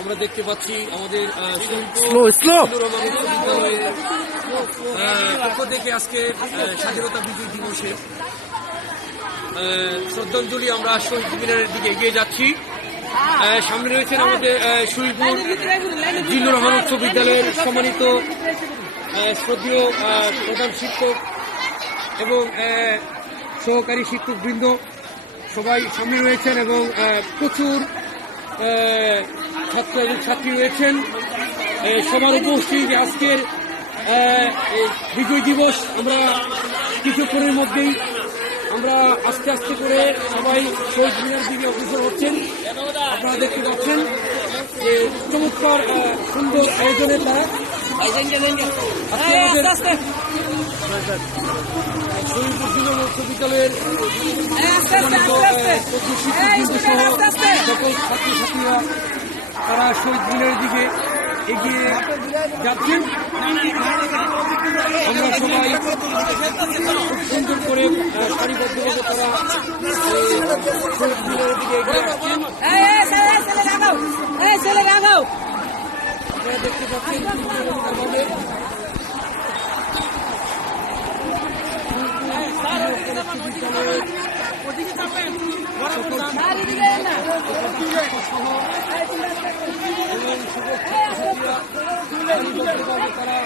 আমরা দেখতে পাচ্ছি আমাদের পক্ষ থেকে আজকে স্বাধীনতা বিজয় দিবসে শ্রদ্ধাঞ্জলি আমরা শহীদ মিনারের দিকে এগিয়ে যাচ্ছি। সামনে রয়েছেন আমাদের শহীদপুর জিল্লুর রহমান উচ্চ বিদ্যালয়ের সম্মানিত শ্রদ্ধেয় প্রধান শিক্ষক এবং সহকারী শিক্ষকবৃন্দ সবাই সামনে রয়েছেন এবং প্রচুর ছাত্র এবং ছাত্রী রয়েছেন। সবার উপস্থিত আজকের বিজয় দিবস আমরা কিছুক্ষণের মধ্যেই আমরা আস্তে আস্তে করে সবাই শহীদ মিনার দিকে অগ্রসর হচ্ছেন। আপনারা দেখতে পাচ্ছেন যে চমৎকার সুন্দর আয়োজনের দ্বারা শহীদপুর জিলা উচ্চ বিদ্যালয়ের সকল ছাত্রছাত্রীরা তারা শহীদ মিনারের দিকে এগিয়ে যাচ্ছেন। আমরা সবাই খুব সুন্দর করে সারিবদ্ধভাবে তারা শহীদ মিনারের দিকে এগিয়ে যাচ্ছেন। আপনারা দেখতে পাচ্ছেন আমাদের তারা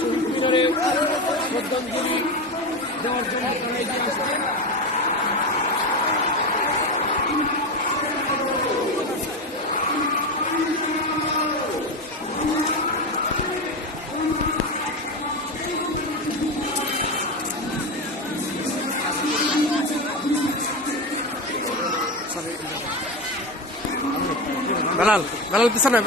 শহীদ মিনারে শ্রদ্ধাঞ্জলি দেওয়ার জন্য তারা এগিয়ে আসছেন। বেলাল পিছনে